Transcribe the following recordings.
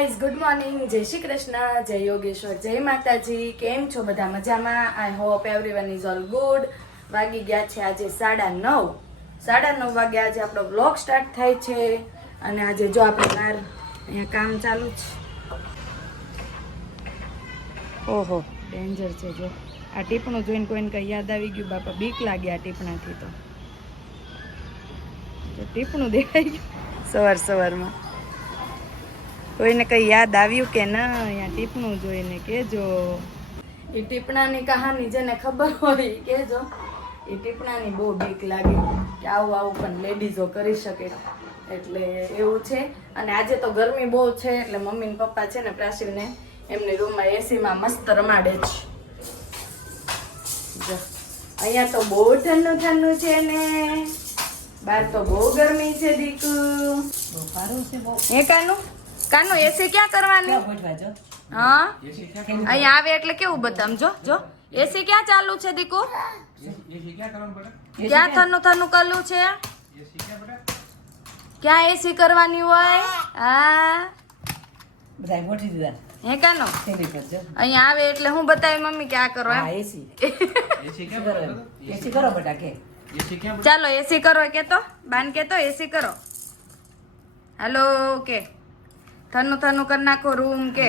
Guys good morning જય શ્રી કૃષ્ણ, જય યોગેશ્વર, જય માતાજી. કેમ છો બધા મજામાં? I hope everyone is all good વાગી ગયા છે આજે સાડા નવ. સાડા નવ વાગે આજે આપણો બ્લોગ સ્ટાર્ટ થાય છે. અને આજે જો આપણે બહાર અહીંયા કામ ચાલુ છે. ઓહો ડેન્જર છે જો. આ ટીપણું જોઈને કોઈને કઈ યાદ આવી ગયું, બાપા બીક લાગ્યા આ ટીપણાથી તો. ટીપણું દેખાઈ ગયું. સવાર સવારમાં. કોઈને કઈ યાદ આવ્યું કે ના અહીંયા ટીપણું જોઈને કેજો એ ટીપણાની કહાની જેને ખબર હોય કેજો એ ટીપણાની બહુ બીક લાગે કે આવું આવું પણ લેડીઝો કરી શકે. એટલે એવું છે. અને આજે તો ગરમી બહુ છે એટલે મમ્મી ને પપ્પા છે ને પ્રાસીને એમની રૂમમાં એસીમાં મસ્ત રમાડે છે અહીંયા તો બહુ ઠંડુ ઠંડુ છે ને. બહાર તો બહુ ગરમી છે દીકુ. બહુ સારું છે બહુ. કાનું? કાનું એસી ક્યાં કરવાની? હા? અહીંયા આવે એટલે કેવું બતામ જો જો. એસી ક્યાં ચાલુ છે દીકુ? ક્યાં થનું થનું કરલું છે? ક્યાં એસી કરવાની હોય? હા. બધા ગોઠવી દીધા. હે કાનો? થેલી પર જો. અહીંયા આવે એટલે હું બતાવી મમ્મી કે આ કરો એસી એસી કરો. બેટા કે. ચાલો એસી કરો કે તો બાન કે તો એસી કરો. હાલો કે. થનું થનું કરી નાખો રૂમ કે.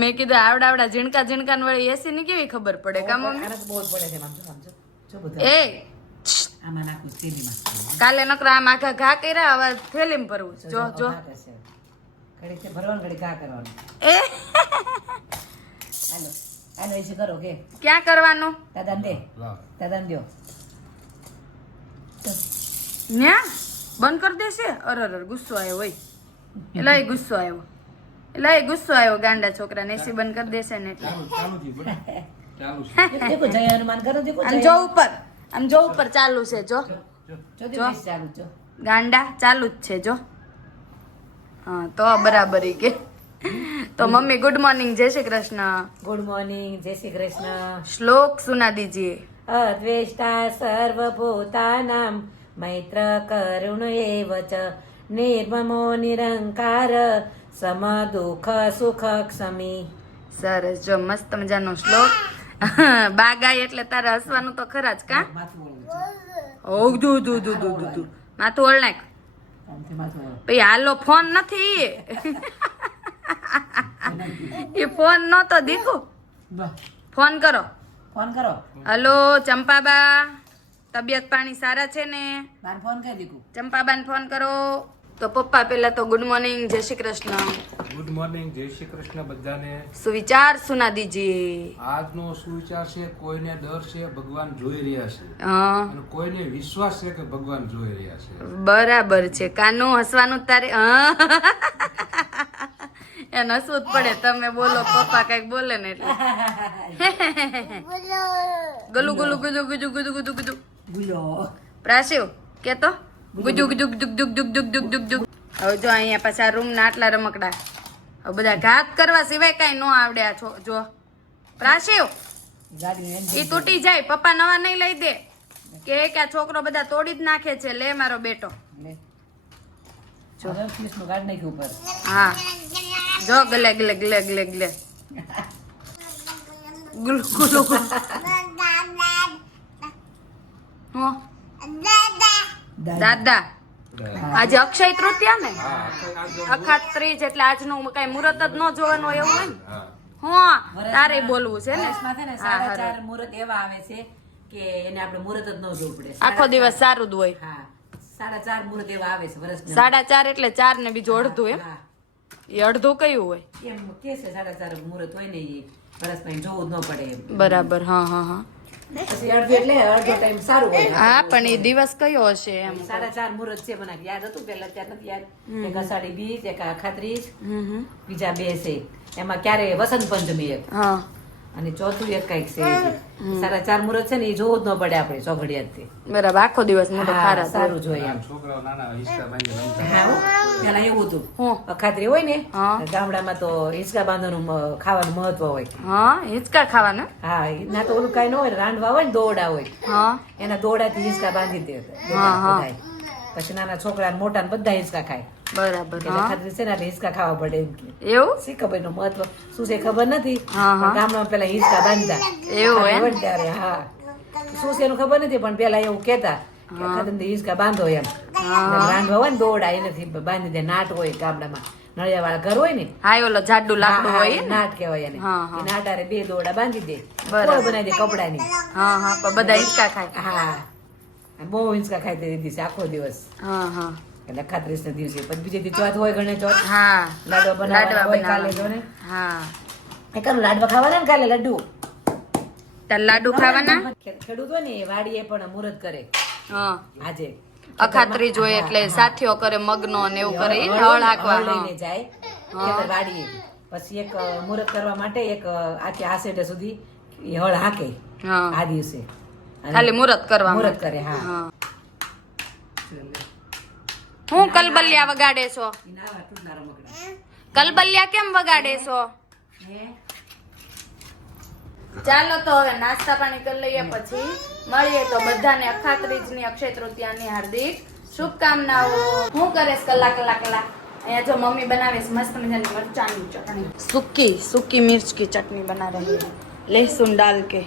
મેં કીધું આવડા આવડા ઝીણકા ઝીણકા વળી એસી ની કેવી ખબર પડે કા મમ્મી? એ કાલે નકરા આમ આખા ઘા કર્યા હવે થેલીમ ભરવું જો જો ક્યાં કરવાનું? દાદા દે. દાદા દો બંધ કરી દેશે? અરર ગુસ્સો આવ્યો હોય એટલે ગુસ્સો આવ્યો. એટલે ગુસ્સો આવ્યો ગાંડા છોકરાને એસી બંધ કરી દેશે ને એટલે. દેખો જય હનુમાન કરો દેખો આમ જો ઉપર આમ જો ઉપર ચાલુ છે જો. ગાંડા ચાલુ જ છે જો. હા તો બરાબર કે. તો મમ્મી ગુડ મોર્નિંગ જય શ્રી કૃષ્ણ. ગુડ મોર્નિંગ જય શ્રી કૃષ્ણ. શ્લોક સુના દીજીએ અદ્વેષ્ટા સર્વભૂતાનાં મૈત્ર કરુણ એવ ચ નિર્મમો નિરંકાર સમ દુઃખ સુખ ક્ષમી. સરસ. જો મસ્ત મજાનો શ્લોક. બા ગાય એટલે તારે હસવાનું તો ખરા જ કા? ઓ દુ દુ દુ દુ દુ દુ. માથું ઓળ નાખ. પછી હાલો ફોન નથી. એ ફોન નતો દીકુ ફોન કરો. ફોન કરો. હલો ચંપાબા. તબિયત પાણી સારા છે ને? ફોન કરી દીકું ચંપાબાને ફોન કરો. તો પપ્પા પહેલા તો ગુડ મોર્નિંગ જય શ્રી કૃષ્ણ. ગુડ મોર્નિંગ જય શ્રી કૃષ્ણ બધાને. સુવિચાર સુના દીજી આજનો સુવિચાર છે કોઈને ડર છે ભગવાન જોઈ રહ્યા છે. અને કોઈને વિશ્વાસ છે કે ભગવાન જોઈ રહ્યા છે. બરાબર છે. કાનું હસવાનું જ તારે હા. એને હસવું જ પડે. તમે બોલો પપ્પા કંઈક બોલે ને એટલે. ગલુ ગલુ ગુજુ ગુજુ ગુજુ ગુજુ ગુજુ ગુલો પ્રાશિવ કેતો? ગુજુગ ગુજુગ ગુજુગ ગુજુગ ગુજુગ ગુજુગ હવે જો અહીંયા પાછા રૂમ ના આટલા રમકડા. હવે બધા ઘાત કરવા સિવાય કાંઈ ન આવડ્યા છો જો. પ્રાસ્યો એ તૂટી જાય. પપ્પા નવા નહીં લઈ દે. કે કે આ છોકરો બધા તોડી જ નાખે છે. લે મારો બેટો. હા. જો ગલે ગલે ગલે ગલે ગલે. ગુલુ ગુલુ. દાદા. આજે અક્ષય તૃતીયા ને? અખાત ત્રીજ એટલે આજનું કઈ મુહૂર્ત જ ન જોવાનું હોય એવું હોય ને? હા. તારે બોલવું છે ને? ચાર મુહૂર્ત એવા આવે છે કે એને આપણે મુહૂર્ત જ ન જોવું પડે. આખો દિવસ સારું જ હોય. હા સાડા ચાર મુહૂર્ત એવા આવે છે વર્ષ સાડા ચાર એટલે ચાર ને બીજું અડધું એમ? એ અડધું કયું હોય? એમ કે છે સાડા ચાર મુહૂર્ત હોય ને એ વર્ષમાં જોવું જ ન પડે બરાબર હા હા હા. પછી અડધો એટલે અડધો ટાઈમ સારું હોય. હા પણ એ દિવસ કયો હશે એમ? સાડા ચાર મુહૂર્ત છે મને યાદ હતું પેલા ત્યાં નથી યાદ. એક અષાઢી બીજ એક હમ. બીજા બે છે. એમાં ક્યારે વસંત પંચમી એક. હા. અને ચોથું એક કંઈક છે સારા ચાર મુહૂર્ત છે ને એ જોવું જ ન પડે આપણે ચોઘડિયાથી બરાબર આખો દિવસ મોટો હા, ખારા સારું જોઈએ. એમ. પેલા એવું હતું. હું. અખાત્રી હોય ને હા. ગામડામાં તો હિંચકા બાંધવાનું ખાવાનું મહત્વ હોય. હા હિંચકા ખાવાના? હા ના તો ઓલું કઈ ન હોય રાંધવા હોય ને દોડા હોય. હા. એના દોડાથી હિંચકા બાંધી દે. હા, હા. પછી નાના છોકરા મોટા ને બધા હિંચકા ખાય. બરાબર ખાતરી છે ને હિંચકા ખાવા પડે એમ એવું? શી ખબરનું મહત્વ? શું છે ખબર નથી? ગામડામાં પેલા હિંચકા બાંધતા. એવું ત્યારે હા. શું છે એનું ખબર નથી પણ પેલા એવું કેતા હિંચકા બાંધો એમ. રાંધવા હોય ને દોડા એનાથી બાંધી દે નાટ હોય ગામડામાં. નળિયા વાળા ઘર હોય ને હા ઓલો જાડું લાકડું હોય નાટ કહેવાય એને. એ નાટારે બે દોડા બાંધી દે. બરાબર. બનાવી દે કપડાની. હા હા બધા હિંચકા ખાય. હા. બહુ હિંચકા ખાઈ તે દિવસે આખો દિવસ. હા હા એટલે ખાતરીસ ના દિવસે પછી બીજે દી ચોથ હોય ગણે ચોથ. હા. લાડવા બનાવવા હોય કાલે જો ને? હા. એ કરું લાડવા ખાવાના ને કાલે લડ્ડુ તાર લાડુ ખાવાના? ખેડૂત હોય ને એ વાડીએ પણ મુહૂર્ત કરે. હા. આજે. અખાત્રી જોઈએ એટલે સાથીઓ કરે મગનો ને એવું કરે હળ હાકવા. લઈને જાય વાડીએ. પછી એક મુહૂર્ત કરવા માટે એક આખી આસેડે સુધી હળ હાકે હા. આ દિવસે. ખાલી મુહૂર્ત કરવા મુહૂર્ત કરે હા. હા. કલબલિયા વગાડે છો. કલબલિયા કેમ વગાડે છો? ચાલો તો હવે નાસ્તા પાણી કરી લઈએ પછી. મળીએ તો બધાને અખાત્રીજની અક્ષય તૃતીયાની હાર્દિક શુભકામનાઓ. હું કરીશ કલાક કલાક કલાક. અહીંયા જો મમ્મી બનાવીશ મસ્ત મજાની મરચાની ચટણી. સૂકી સૂકી મિર્ચ કી ચટણી બના રહી હૈ લહેસુન ડાલ કે.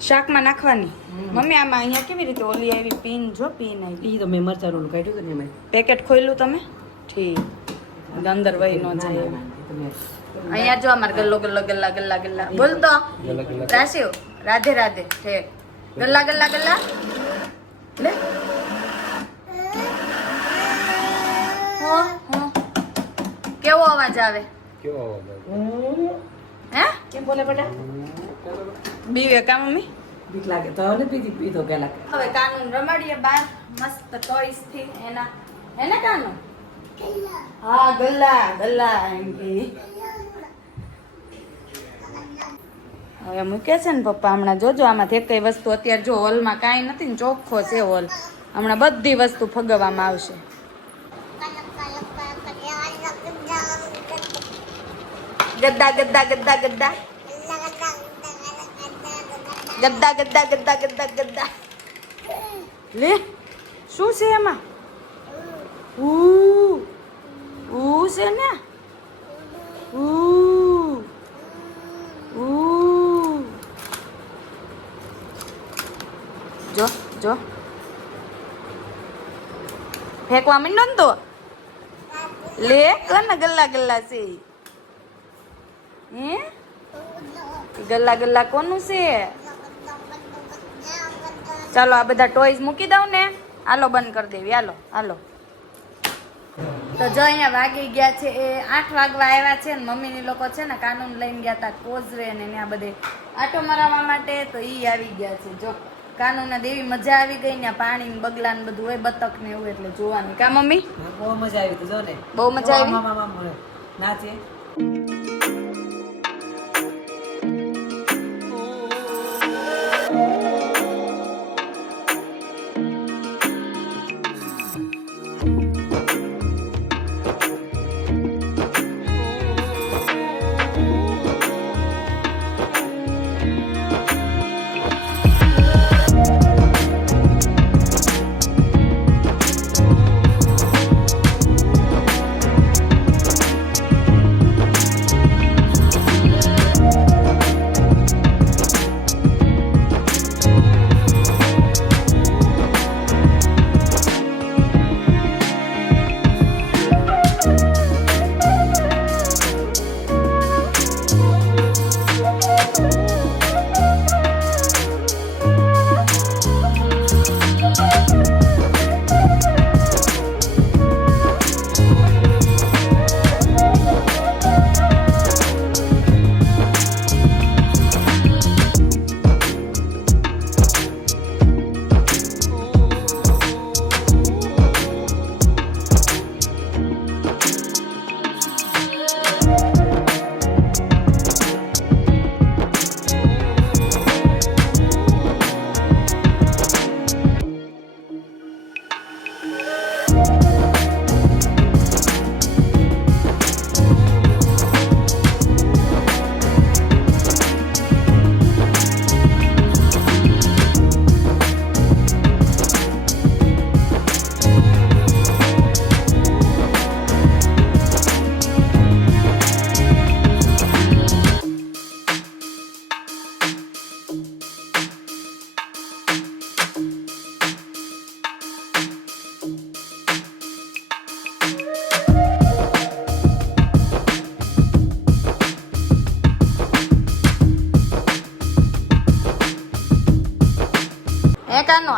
શાકમાં નાખવાની. મમ્મી આમાં અહીંયા કેવી રીતે ઓલી આવી પીન જો પીન આવી. એ તો મેં મરચાનું કાઢ્યું હતું ને એમાં. પેકેટ ખોલ્યું તમે? ઠીક. અંદર વહી ન જાય અહીંયા જો અમારે ગલ્લો ગલ્લો ગલ્લા ગલ્લા ગલ્લા. બોલ તો. રાશિવ રાધે રાધે. છે ગલ્લા ગલ્લા ગલ્લા. લે. હો હો. કેવો અવાજ આવે? કેવો અવાજ આવે? કેમ બોલે બેટા? બીવે કા મમ્મી? બીક લાગે. તો હવે પીધી પીધો પેલા હવે કાનૂન રમાડીએ બાર મસ્ત ટોયસથી એના એને કાનૂન? હા ગલ્લા ગલ્લા એમ કે. હવે મૂકે છે ને પપ્પા હમણાં જોજો આમાંથી એક વસ્તુ અત્યારે જો હોલમાં કાંઈ નથી ને ચોખ્ખો છે હોલ હમણાં બધી વસ્તુ ફગવવામાં આવશે. geda geda geda geda. Geda geda geda geda geda. Le su se ma u u se na u u jo jo Hei, kuamin dong tuh. Lihat, kalian ngegel-ngegel sih. હે ગલ્લા ગલ્લા કોનું છે ચાલો આ બધા ટોયઝ મૂકી દઉં ને હાલો બંધ કરી દેવી હાલો હાલો તો જો અહીંયા વાગી ગયા છે એ આઠ વાગવા આવ્યા છે ને મમ્મીની લોકો છે ને કાનૂન લઈને ગયા હતા કોઝવે ને ત્યાં બધે આટો મરાવવા માટે તો એ આવી ગયા છે જો કાનૂના દેવી મજા આવી ગઈ ને પાણી ને બગલા ને બધું હોય બતક ને એવું એટલે જોવાની કા મમ્મી બહુ મજા આવી તું જો ને બહુ મજા આવી? નાચે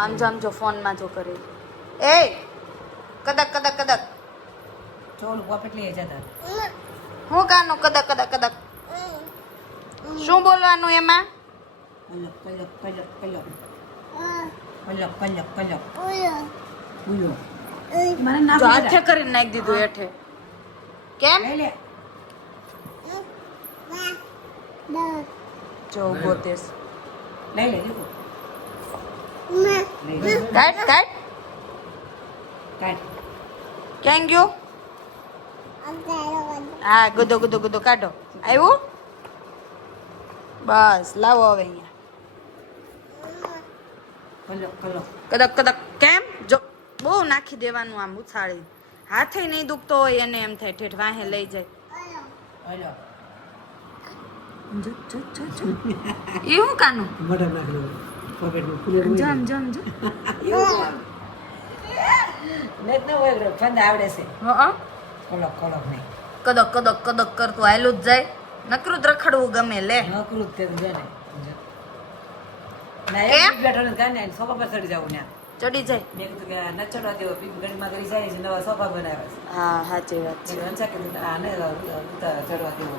આમ જો આમ જો ફોનમાં જો કરે. એ કદક કદક કદક. ચોલ પોપટ લઈ જતા. હું કાનો કદક કદક કદક? શું બોલવાનું એમાં? કલક કલક કલક કલક કલક કલક કલક ઉયો. મને ના જો હાથે કરીને નાખી દીધું હેઠે. કેમ? લઈ લે. જો ઊભો તેસ લઈ લે કાટ કાટ. કાઢ ક્યાં ગયો હા ગુદો ગુદો ગુદો કાઢો. આવ્યું બસ લાવો હવે અહીંયા. કદક કદક કેમ? જો બહુ નાખી દેવાનું આમ ઉછાળી. હાથે નહીં દુખતો હોય એને એમ થાય ઠેઠ વાહે લઈ જાય. હલો જો જો જો જો. એ હું કાનું? પોકેટમાં ખુલે જમ જમ જમ નેત ન હોય ફંદ આવડે છે. હા કલક કલક નહીં. કદક કદક કદક કરતું આયલું જ જાય. નકરું રખડવું ગમે લે. નકરું તે જો ને. જો. ના કેમ? એક બેઠો ને કાને સોફા પર ચડી જાવું ને ચડી જાય. મેં કીધું કે ન ચડવા દેવો ગણમાં કરી જાય છે નવા સોફા બનાવે છે. હા સાચી વાત છે. મેં અંચા કીધું આને ચડવા દેવો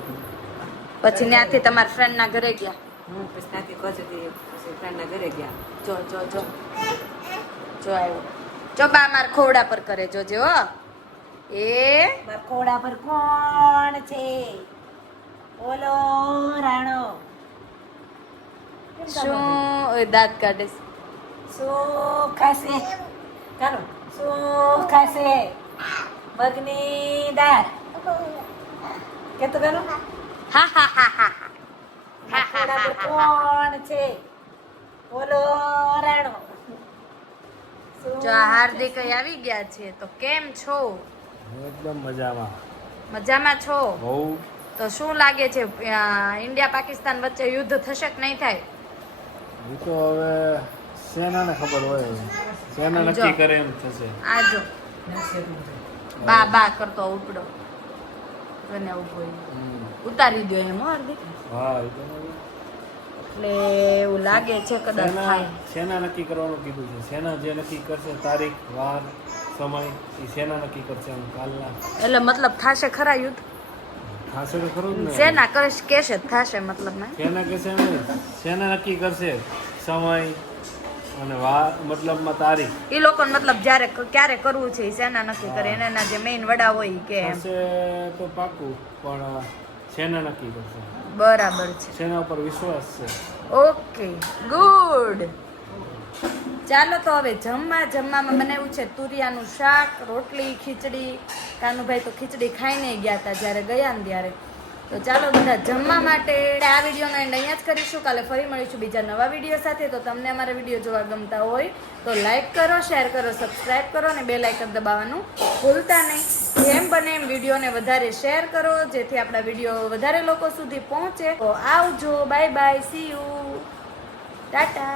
પછી ત્યાંથી તમારા ફ્રેન્ડના ઘરે ગયા? હું પછી ત્યાંથી કચેરી ફ્રેન્ડના ઘરે ગયા. જો જો જો. જો આવ્યો. જો બા માર ખોડા પર કરે જો જો એ મારા પર કોણ છે? ઓલો રાણો. શું? દાંત કાઢે શું ખાશે? ચાલો. શું ખાશે? મગની દાળ કેતો હા હા હા હા હા. હા પર કોણ છે? ઓલો રાણો. જો આ હાર્દિક આવી ગયા છે તો કેમ છો? એકદમ મજામાં. મજામાં છો? બહુ. તો શું લાગે છે ઇન્ડિયા પાકિસ્તાન વચ્ચે યુદ્ધ થશે કે નહીં થાય? એ તો હવે સેનાને ખબર હોય. સેના નક્કી કરે એમ થશે. આ જો. બા બા કરતો ઉપડો. જોને ઊભો ઉતારી દો એમ હાર્દિક. હા એ તો બરાબર. એટલે એવું લાગે છે કદાચ થાય. સેના નક્કી કરવાનું કીધું છે. સેના જે નક્કી કરશે તારીખ વાર સમય એ સેના નક્કી કરશે એમ કાલના. એટલે મતલબ થાશે ખરા યુદ્ધ? થાશે તો ખરું ને. સેના કરશે કેશે થાશે મતલબ ને? સેના કેશે સેના નક્કી કરશે સમય અને વાર મતલબમાં તારીખ. એ લોકો મતલબ જ્યારે ક્યારે કરવું છે સેના નક્કી કરે. એના જે મેઇન વડા હોય કે તો પાકું પણ સેના નક્કી કરશે. બરાબર છે. જેના ઉપર વિશ્વાસ છે. Okay good. ચાલો તો હવે જમવા જમવામાં બનાવ્યું છે તુરિયાનું શાક રોટલી ખીચડી. કાનુભાઈ તો ખીચડી ખાઈને ગયા હતા જ્યારે ગયા ને ત્યારે. તો ચાલો બધા જમવા માટે આ વિડીયોનો એન્ડ અહીંયા જ કરીશું. કાલે ફરી મળીશું બીજા નવા વીડિયો સાથે. તો તમને અમારા વીડિયો જોવા ગમતા હોય તો લાઈક કરો શેર કરો સબસ્ક્રાઈબ કરો અને બે લાઇકન દબાવવાનું ભૂલતા નહીં. જેમ બને એમ વિડીયોને વધારે શેર કરો, જેથી આપણા વીડિયો વધારે લોકો સુધી પહોંચે. તો આવજો. Bye bye see you tata